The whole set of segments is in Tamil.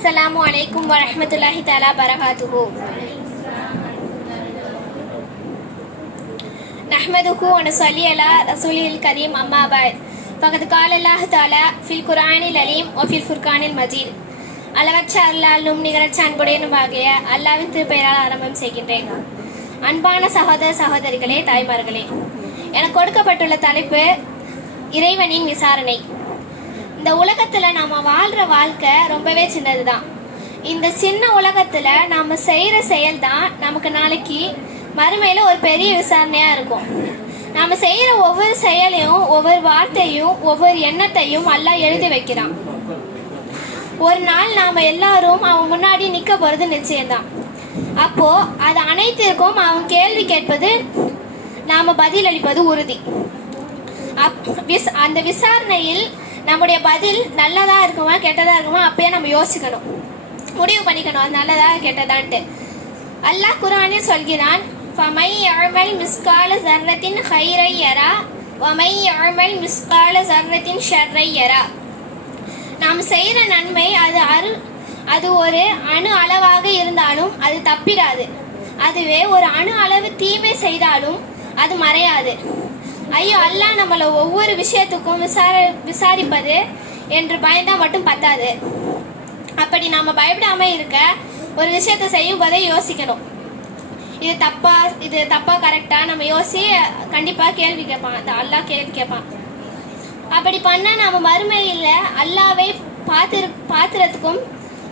السلام عليكم ورحمة الله تعالى وبركاته نحمده ونصلي على رسوله الكريم أما بعد فقد قال الله تعالى في القرآن العليم وفي الفرقان المجيد அளவற்ற அருளாலும் நிகரற்ற அன்புடையனும் ஆகிய அல்லாவின் திருப்பெயரால் ஆரம்பம் செய்கின்றேன் அன்பான சகோதர சகோதரிகளே தாய்மார்களே எனக்கு கொடுக்கப்பட்டுள்ள தலைப்பு இறைவனின் விசாரணை இந்த உலகத்துல நாம வாழ்ற வாழ்க்கை ரொம்பவே சின்னதுதான். இந்த சின்ன உலகத்துல நாம செய்யற செயல் தான் நமக்கு நாளைக்கு மறுமையில ஒரு பெரிய விசாரணையா இருக்கும். நாம செய்யற ஒவ்வொரு செயலையும் ஒவ்வொரு வார்த்தையும் ஒவ்வொரு எண்ணத்தையும் எல்லாம் எழுதி வைக்கிறான். ஒரு நாள் நாம எல்லாரும் அவன் முன்னாடி நிக்க போறது நிச்சயம்தான். அப்போ அது அனைத்திற்கும் அவன் கேள்வி கேட்பது நாம பதில் அளிப்பது உறுதி. அப் விஸ் அந்த விசாரணையில் நம்முடைய பதில் நல்லதா இருக்குமா கெட்டதா இருக்குமா அப்பயே நம்ம யோசிக்கணும். முடிவு பண்ணிக்கணும் அது நல்லதா கெட்டதான்ட்டு. அல்லாஹ் குரானில் சொல்கிறான் ஃபமை அழமல் மிஸ்கால சர்ரத்தின் ஹைரை யரா வமை அழமல் மிஸ்கால சர்ரத்தின் ஷர்ரை யரா. நாம் செய்கிற நன்மை அது அரு அது ஒரு அணு அளவாக இருந்தாலும் அது தப்பிடாது அதுவே ஒரு அணு அளவு தீமை செய்தாலும் அது மறையாது. ஐயோ அல்லாஹ் நம்மளை ஒவ்வொரு விஷயத்துக்கும் விசார விசாரிப்பது என்று பயந்தா மட்டும் பத்தாது. அப்படி நாம பயப்படாம இருக்க ஒரு விஷயத்தை செய்யும் போதே யோசிக்கணும். இது தப்பா இது தப்பா கரெக்டா நம்ம யோசி கண்டிப்பா கேள்வி கேட்பான் அந்த அல்லாஹ் கேள்வி கேட்பான். அப்படி பண்ணா நாம மறுமையில் அல்லாவை பார்த்து பார்த்துறதுக்கும்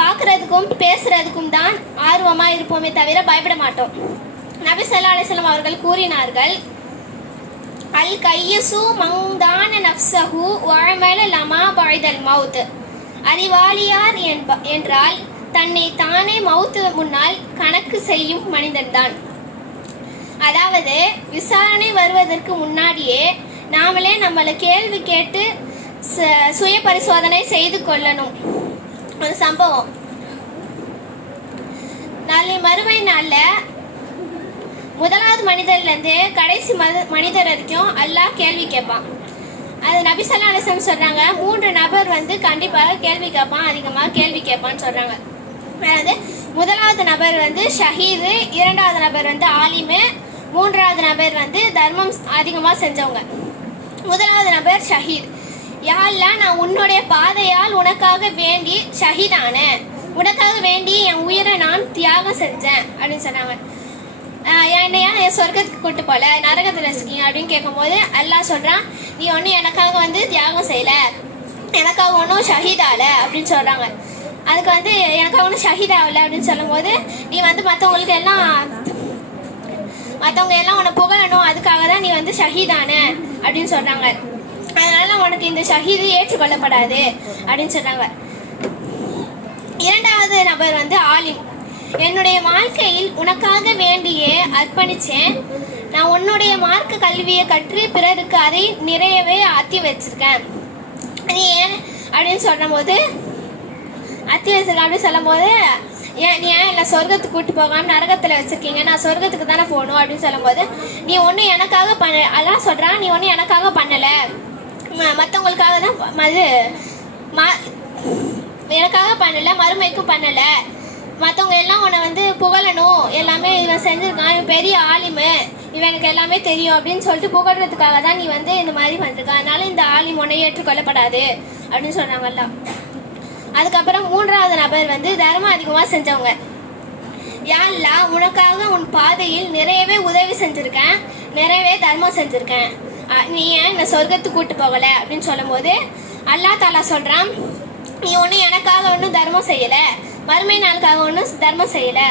பார்க்குறதுக்கும் பேசுறதுக்கும் தான் ஆர்வமா இருப்போமே தவிர பயப்பட மாட்டோம். நபி சல்லா அலிஸ்லாம் அவர்கள் கூறினார்கள் அல் கையசு மங்தான நப்சஹு வழமல லமா பழைதல் மவுத். அறிவாளியார் என்ப என்றால் தன்னை தானே மவுத்து முன்னால் கணக்கு செய்யும் மனிதன்தான் அதாவது விசாரணை வருவதற்கு முன்னாடியே நாமளே நம்மளை கேள்வி கேட்டு ச- சுய பரிசோதனை செய்து கொள்ளணும். ஒரு சம்பவம். நாளை மறுமை நாளில் முதலாவது மனிதர்லேருந்து கடைசி மத- மனிதர் வரைக்கும் அல்லாஹ் கேள்வி கேட்பான். அது நபிசல்லா ஸல்லல்லாஹு சொல்கிறாங்க மூன்று நபர் வந்து கண்டிப்பாக கேள்வி கேட்பான் அதிகமாக கேள்வி கேட்பான்னு சொல்கிறாங்க அதாவது முதலாவது நபர் வந்து ஷஹீது இரண்டாவது நபர் வந்து ஆலிமு மூன்றாவது நபர் வந்து தர்மம் அதிகமாக செஞ்சவங்க. முதலாவது நபர் ஷஹீத். யாழ்லா நான் உன்னுடைய பாதையால் உனக்காக வேண்டி ஷஹீதானேன் உனக்காக வேண்டி என் உயிரை நான் தியாகம் செஞ்சேன் அப்படின்னு சொன்னாங்க. ஆஹ் என்னையா? என் சொர்க்கத்துக்கு கூட்டு போல. நரகத்தில் வச்சுக்கீங்க அப்படின்னு கேட்கும்போது எல்லாம் சொல்கிறான் நீ ஒன்றும் எனக்காக வந்து தியாகம் செய்யல. எனக்காக ஒன்றும் ஷஹீதால அப்படின்னு சொல்கிறாங்க அதுக்கு வந்து எனக்காக ஒன்றும் ஷஹீதாகல அப்படின்னு சொல்லும்போது நீ வந்து மற்றவங்களுக்கு எல்லாம் மற்றவங்க எல்லாம் உன்னை புகழணும். அதுக்காக தான் நீ வந்து ஷஹீதான அப்படின்னு சொல்கிறாங்க அதனால உனக்கு இந்த ஷஹீது ஏற்றுக்கொள்ளப்படாது. அப்படின்னு சொல்கிறாங்க இரண்டாவது நபர் வந்து ஆலிம். என்னுடைய வாழ்க்கையில் உனக்காக வேண்டியே அர்ப்பணிச்சேன். நான் உன்னுடைய மார்க்க கல்வியை கற்று பிறருக்கு அதை நிறையவே ஆத்தி வச்சிருக்கேன். நீ ஏன் அப்படின்னு சொல்லும்போது அத்தி வச்சிருக்கேன் அப்படின்னு சொல்லும்போது ஏன் நீ ஏன் என்னை சொர்க்கத்துக்கு கூட்டி போகாம நரகத்தில் வச்சுருக்கீங்க? நான் சொர்க்கத்துக்கு தானே போகணும் அப்படின்னு சொல்லும்போது நீ ஒன்றும் எனக்காக பண்ண அதான் சொல்கிறான் நீ ஒன்றும் எனக்காக பண்ணலை. மற்றவங்களுக்காக தான் அது மா எனக்காக பண்ணலை மறுமைக்கும் பண்ணலை. மற்றவங்க எல்லாம் உன்னை வந்து புகழணும். எல்லாமே இவன் செஞ்சிருக்கான். இவன் பெரிய ஆலிமு. இவனுக்கு எல்லாமே தெரியும் அப்படின்னு சொல்லிட்டு புகழ்றதுக்காக தான் நீ வந்து இந்த மாதிரி பண்ணிருக்க அதனால இந்த ஆலிம் உன்னை ஏற்றுக்கொள்ளப்படாது அப்படின்னு சொன்னாங்கல்ல அதுக்கப்புறம் மூன்றாவது நபர் வந்து தர்மம் அதிகமாக செஞ்சவங்க. யாழ்லா உனக்காக உன் பாதையில் நிறையவே உதவி செஞ்சுருக்கேன். நிறையவே தர்மம் செஞ்சுருக்கேன். நீ ஏன் என்னை சொர்க்கத்துக்கு கூட்டு போகலை அப்படின்னு சொல்லும்போது அல்லா தாலா சொல்கிறான் நீ ஒன்றும் எனக்காக ஒன்றும் தர்மம் செய்யலை. மறுமை நாளுக்காக ஒன்றும் தர்மம் செய்யலை.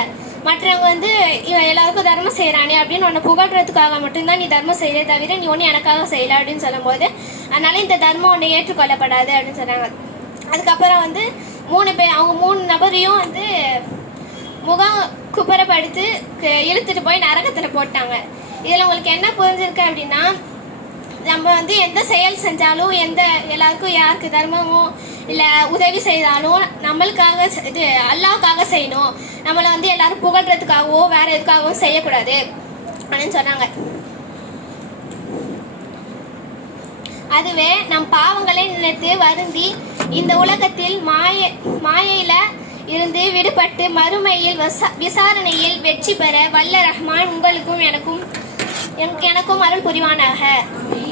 மற்றவங்க வந்து இவன் எல்லாருக்கும் தர்மம் செய்கிறானே அப்படின்னு உன்னை புகழ்றதுக்காக மட்டும்தான் நீ தர்மம் செய்யறே தவிர நீ ஒன்றும் எனக்காக செய்யலை அப்படின்னு சொல்லும்போது அதனால இந்த தர்மம் ஒன்று ஏற்றுக்கொள்ளப்படாது அப்படின்னு சொன்னாங்க. அதுக்கப்புறம் வந்து மூணு பேர் அவங்க மூணு நபரையும் வந்து முகம் குப்புறப்படுத்து இழுத்துட்டு போய் நரகத்தில் போட்டாங்க. இதில் உங்களுக்கு என்ன புரிஞ்சிருக்கு அப்படின்னா நம்ம வந்து எந்த செயல் செஞ்சாலும் எந்த எல்லாருக்கும் யாருக்கு தர்மமும் இல்லை உதவி செய்தாலும் நம்மளுக்காக இது அல்லாவுக்காக செய்யணும். நம்மளை வந்து எல்லாரும் புகழ்றதுக்காகவோ வேற எதுக்காகவும் செய்யக்கூடாது அப்படின்னு சொன்னாங்க. அதுவே நம் பாவங்களை நினைத்து வருந்தி இந்த உலகத்தில் மாய மாயையில இருந்து விடுபட்டு மறுமையில் விசாரணையில் வெற்றி பெற வல்ல ரஹ்மான் உங்களுக்கும் எனக்கும் எனக்கும் அருள் புரிவானாக.